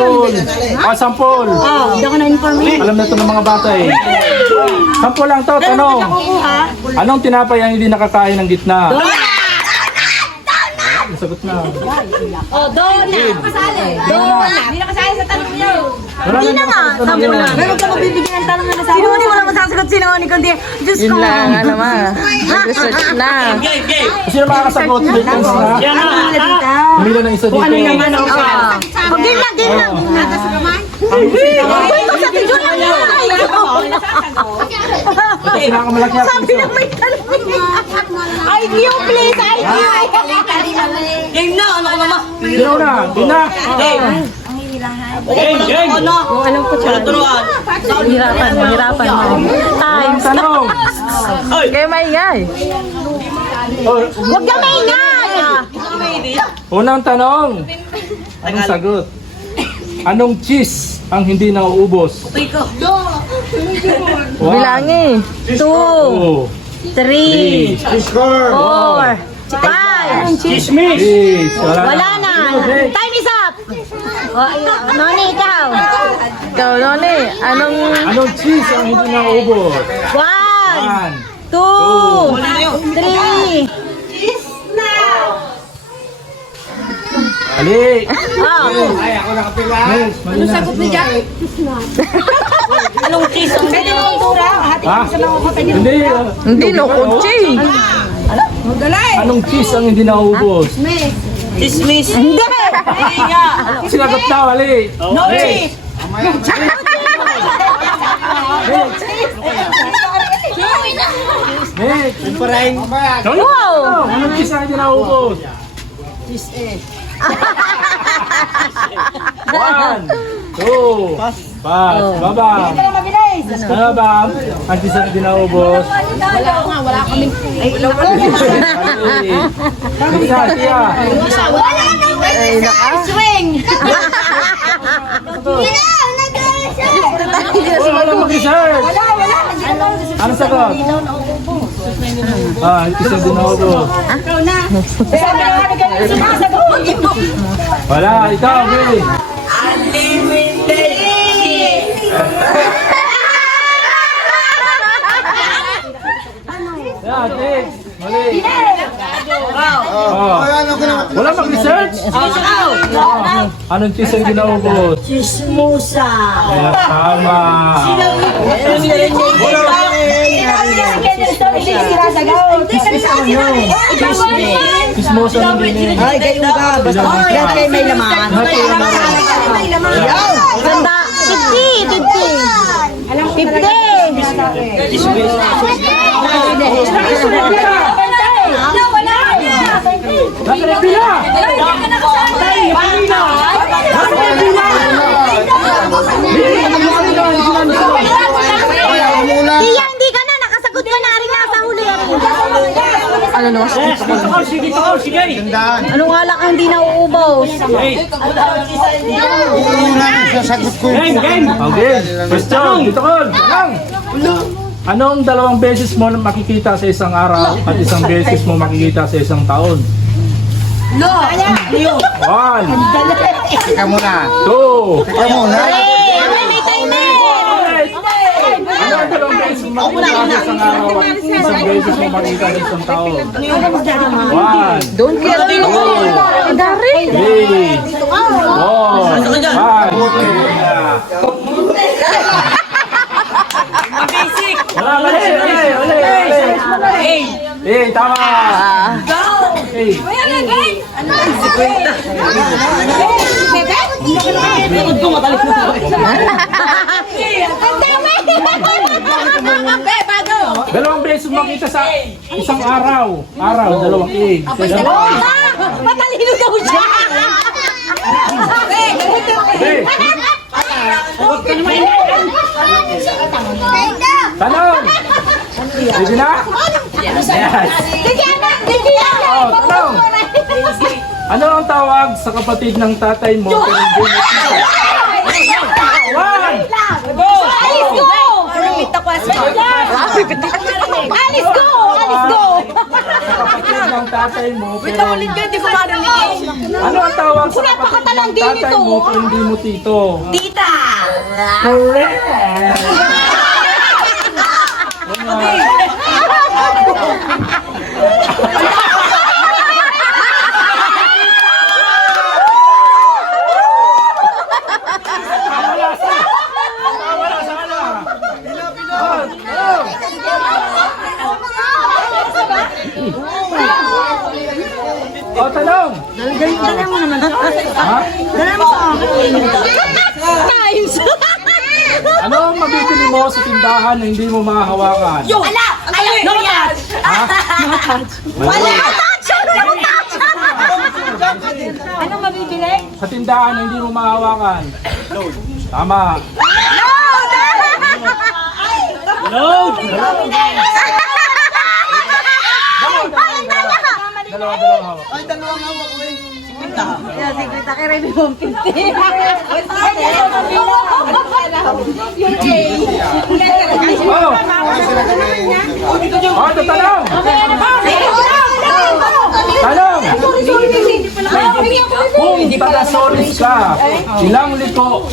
Sampol. Sampol. Hindi ako na-inform eh. Alam na ito ng mga bata eh. Sampol lang to, tanong. Anong tinapay ang hindi nakakain ng gitna? Sagot na. Dona. Hindi nakasali sa tanong niyo. Hindi na nga. Meron ka magbibigyan ng tanong na sa akin. Sinuni mo lang masasagot sinuni kundi. Diyos ko. Yun lang, ano ma. Nag-research na. Sino makakasagot? Humila ng isa dito. Game lang. Ito sa video lang yan. Ito pinakamalaki ako. Sabi na may tanong. IQ please, IQ. Game na, ano ka naman? Sino na? Gina. Game! Kung alam ko siya. Hirapan mo. Ang tanong. Kayo maingay. Huwag ka maingay. Unang tanong. Anong sagot? Anong cheese ang hindi nauubos? Bilangi. 2, 3, 4, 5. Chismis. Wala na. Time is up. Noni, ikaw. Ikaw, Noni. Anong cheese ang hindi nauubos? 1, 2, 3. Ali. Ano Sagot ni Jack? Anong cheese ang Pwede mo tura. Hati Ha? sa mga kapatid. Hindi. Hindi, no kutsi. Anong cheese ang hindi nauubos? Chismis? Hindi. Sinagot na, Ali. No cheese! Nick. Wow. Anong cheese ang hindi nauubos? 1, 2, Babam. Babam. Ang cheese ang hindi nauubos. Wala kaming. Tia. Ay, naka. Swing. Wala mag-research. Ano sagot? Isa din nauubos. Wala, ikaw, Billy. Yeah, Dick. Mali. Wala mag-research? Anong cheese ang ginaubos? Chismosa. Kaya tama. Chismosa ng din. Ay, gayon ka. Basta lahat kayo may laman. Ganda. 50. Tiya, hindi ka na. Nakasagot ka na rin nasa huli. Ano no? Ano nga lang ang hindi nauubos? Okay. Question. Dito ko. Anong dalawang beses mo makikita sa isang araw at isang beses mo makikita sa isang taon? No. 1, Teka muna. 2, Teka muna. May timer. Ano ang dalawang beses mo makikita sa isang araw at isang beses mo makikita sa isang taon? 1, Don't care. Dari. 3, 4, 5. Basic! Wala, mali. Tama. Eh. Dalawang beses makita sa isang araw. Dalawang egg. Matalino daw siya. Hey. Tanong! Pwede na? Yes! Tanong! Ano ang tawag sa kapatid ng tatay mo pero hindi mo? One! Alice, go! Alice, go! Alice, go! Sa kapatid ng tatay mo, pero... Hindi ko marinig. Ano ang tawag sa kapatid ng Napakatalandi tatay nito. mo kung hindi mo tito? Tita! Correct! O, tanong! Dala mo naman sa akin. Ha? Dala mo sa akin. Times! Ano ang mabibili mo sa tindahan na hindi mo mahahawakan? Ala! Ala! No touch! Ha? Wala! Touch! No touch! Anong mabibili? Sa tindahan na hindi mo mahahawakan? Tama. Load! Dalawa. Ay, dalawang hawak ko eh. Kita kay Remy Mong 50. Oh! Oh, ito tanong! Tanong! Kung taga-solis ka, ilang liko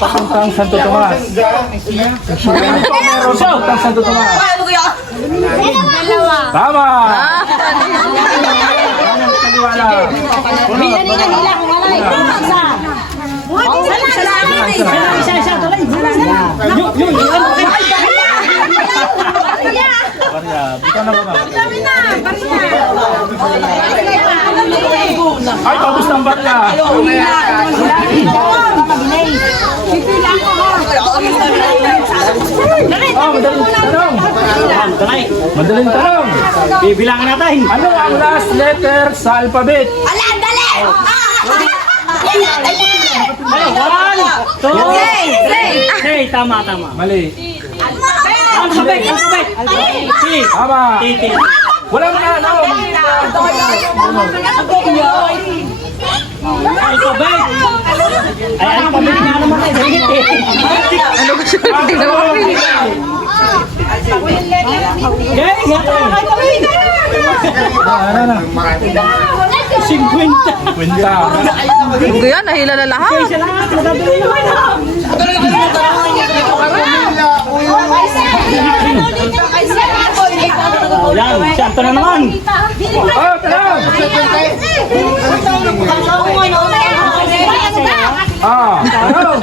papuntang Santo Tomas? Ilang liko meron papuntang Santo Tomas? Tama! Ano kaliwala? Nila kung alay. Isa. Barya, buka na ba? Ay, tapos ng barya. Oh, madaling tanong. Madaling tanong. Bibilangan natin. Ano ang last letter sa alphabet? Ala, dali! One, two, three. Tama. Mali. Alphabet. C. Tama. Titi. Wala mo na, ano? Alphabet. Ay, alphabet nga naman tayo. Ano ba siya? Hindi na marinig. Ano na? 50. Kwenta. Ano yan? Nahila na lahat. Yan, siyempre na naman. Oh, tanong! Ah, tanong!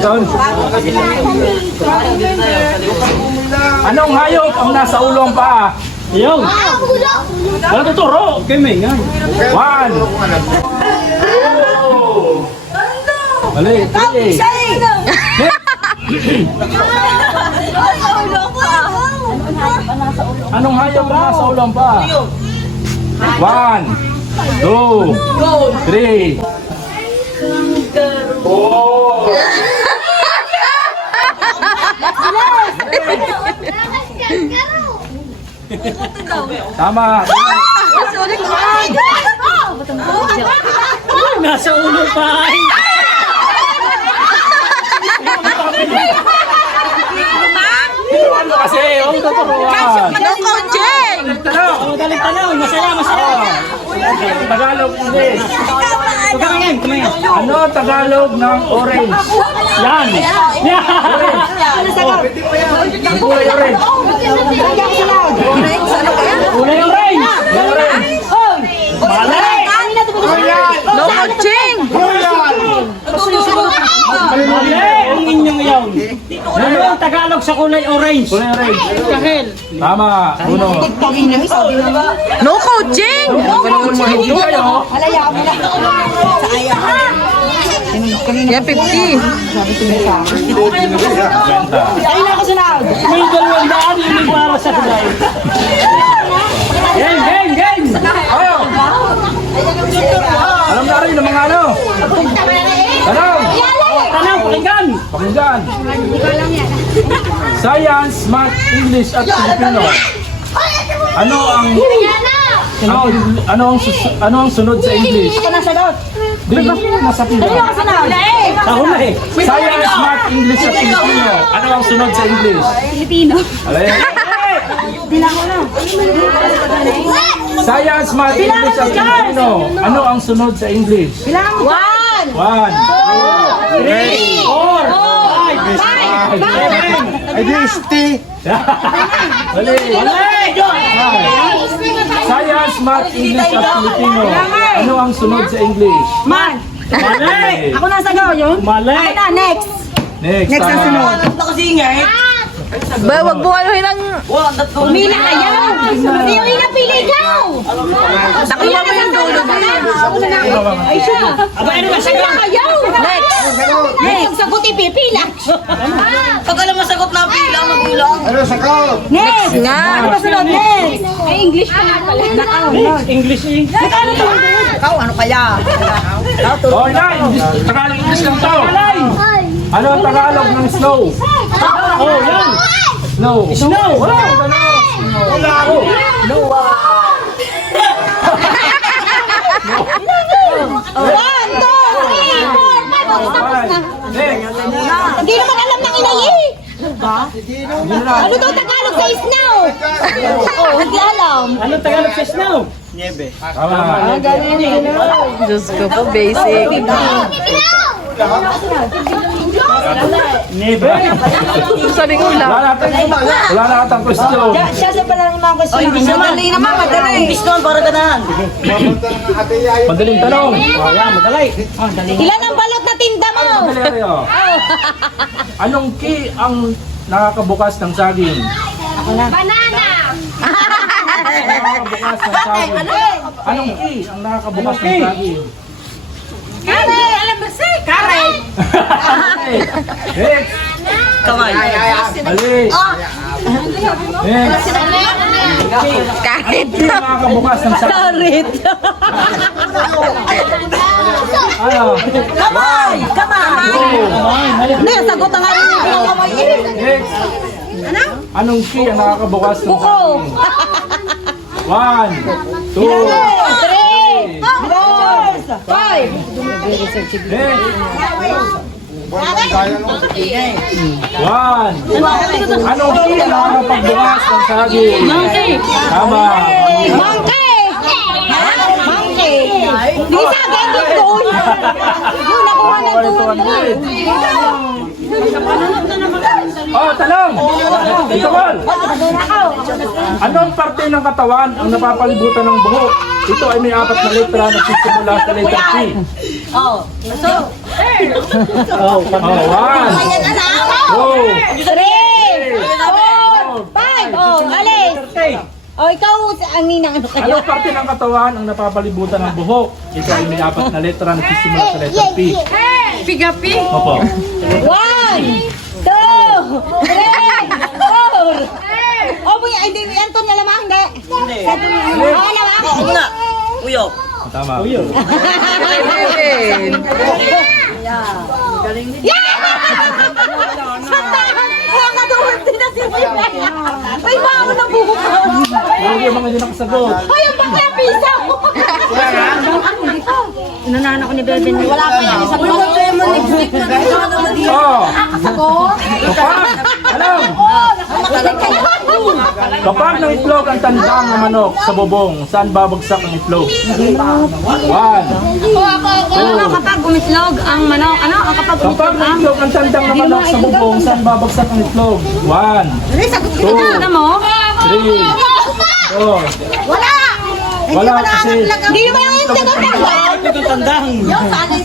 Yan, anong hayop ang nasa ulo ang paa? Ayaw. Wala tuturo. Kay May nga. 1. Mali, 3. Anong hayop ang nasa ulo ang paa? 1, 2, 3. Oh! Tama. Nasa ulo pa. Ano kasi? Huwag tuturuan. No coaching! Tanong! Madaling tanong. Masaya. Tagalog English. Kumain. Ano Tagalog ng orange? Yan. Ang kulay orange. Kulay orange. Orange. Mali. No coaching! Mali ang inyong iyon. Ano ang Tagalog sa kulay orange? Kulay orange. Tama. 1. No coaching! Hindi kayo. Yan, 50. May 200 yung para sa kulay. Game. Ayo. Alam na rin ng mga ano. Tanong. Tanong, pakinggan. Pakinggan. Science, Math, English at Filipino. Ano ang sunod sa English? Di ba nasa pila? Ako na eh. Science, Math, English at Filipino. Ano ang sunod sa English? Filipino. Alay. Science, Math, English at Filipino. Ano ang sunod sa English? 1, 1, 2, 3, 4, 5, 6, 7. Ay, di isti. Mali. Science, Math, English at Filipino. Ano ang sunod sa English? Man. Mali. Ako na sagot. Mali. Ako na, next. Next ang sunod. Ba, wag mo anuhin ang... Pumila kayo. Hindi yung inapili ikaw. Nakuha mo yung dulo. Ay siya. Aba, ano ba Pumila sagot? kayo. Next. Next. Sagot ipipila. Pag alam mo sagot na pila, magulang. Ano sa ka? Next. Nga. Ano ba sunod? Next. Ay, English ka nga pala. English eh. Ikaw, ano kaya? Oh, yan. Tagalog English lang to. Ano ang Tagalog ng snow? Oh, yan. Snow. Snow. Wala ako. One, two, three, four, five. Oh, tapos na. Next. Hindi naman alam ng inay eh. Ano daw Tagalog sa snow? Oh, hindi alam. Ano Tagalog sa snow? Tama. Diyos ko po, basic. Nebe. Sabi ko lang. Wala na atang question. Siya pala yung mga question. Madali naman, madali. English naman, para ganahan. Madaling tanong. Oh, yan, madali. Ilan ang balot na tinda mo? Madali rin. Anong key ang nakakabukas ng saging? Banana! Nakakabukas ng saging. Anong key ang nakakabukas ng saging? Kare! Alam mo si? Kare! Next. Kamay. Mali. Next. Kahit. Key ang nakakabukas ng saging. Karit! Ano? Kamay! Kamay! Hindi, sagot ang aking kamay. Next. Anong key ang nakakabukas ng Buko! saging? 1, 2, 3, 4, 5. next. 1. Anong key ang nakakapagbukas ng saging? Tama. Monkey! Monkey! Di sa akin doon! Yung nakuha ng doon. Oh, talong! Ito, Paul. Anong parte ng katawan ang napapalibutan ng buhok? Ito ay may 4 na letra na nagsisimula sa letter P. Oh. So, Oh, 1, 2, 3, 4, 5. Oh, alis. Oh, ikaw ang ninang ano kayo? anong parte ng katawan ang napapalibutan ng buhok? Ito ay may 4 na letra na nagsisimula sa letter P. Pigapi. Opo. 1, 2, 3, 4. Oh, boy, hindi Anton na lamang, hindi. Oh, lamang. ako muna. Uyok. Tama. Nakakatawag din na si Boy. Ay, bago na buko ka. Hindi yung mga hindi nakasagot. Ay, ang bakla pisa. Nanana ko ni Bebe. Wala pa yan. Sa buwan ko yung lipstick na Oh. Kapag, alam. Kapag ng itlog ang tandang ng manok sa bubong, saan babagsak ang itlog? 1. Kapag gumitlog ang manok, ano? Kapag Kapag ng itlog ang tandang ng manok sa bubong, saan babagsak ang itlog? 1, 2, 3, mo? 4. Wala! Wala kasi. Hindi naman yung itlog ang tandang. Ito tandang.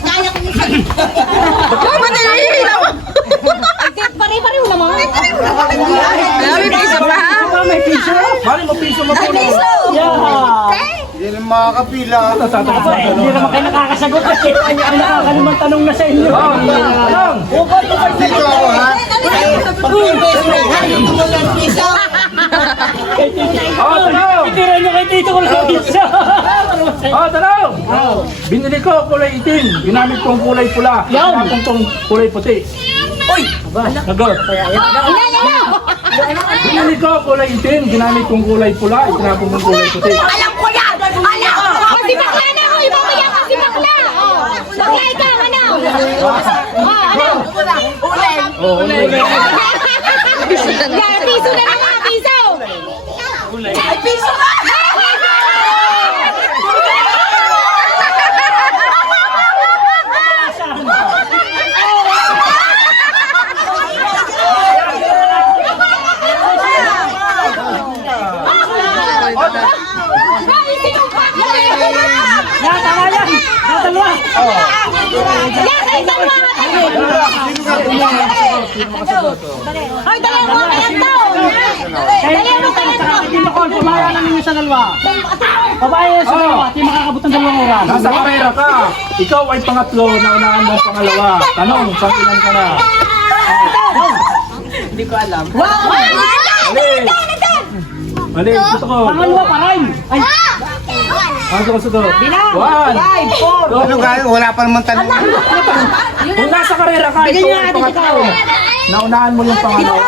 Kaya ko yung Oh, ba't nahihila ko? pare-pareho naman. Grabe, piso pa ha? May piso. Mali mo piso mo po. Yeah. Hindi na makakapila. Aba, hindi naman kayo nakakasagot kasi ang nakakalimang tanong na sa inyo. Oh, alam. Dito ako ha. Oh, talong. Tira nyo kay Tito ko lang piso. Oh, talong. Binili ko kulay itim. Ginamit kong kulay pula. Ginamit kong kulay puti. Uy! Nagot. Binili ko kulay itim. Ginamit kong kulay pula. Itinapon kong kulay puti. Alam ko yan! Alam ko! Oh, si bakla na ako! Ibabaya ko si bakla! Oh, bakla ikaw, ano? Oh, ano? Oh, Yan, piso na lang mga piso! Yan, kayo dalawa nga tayo. Hoy, dalawa mo kayo to. Dalawa mo kayo to. Tito Col, pumaya lang ninyo sa dalawa. Babae sa dalawa, di makakabot ng 2 oras. Nasa karera ka. Ikaw ay pangatlo, naunahan mo ang pangalawa. Tanong, pang ilan ka na? Hindi ko alam. Mali. Mali, gusto ko. Pangalawa pa rin. Ay, Ano ko susunod? 1, 2, Ano kayo? Wala pa naman tanong. Kung nasa karera ka, ikaw ay pangatlo. Naunahan mo yung pangalawa.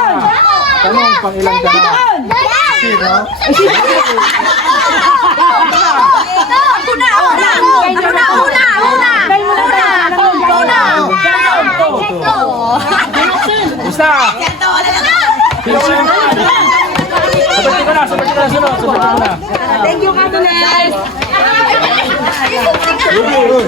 Tanong, pang ilan ka na? Sino? Basta! Sino ko lang? Sabatin ko na, sunod. Sabatin ko na. Thank you, Katulas. Uy, uy.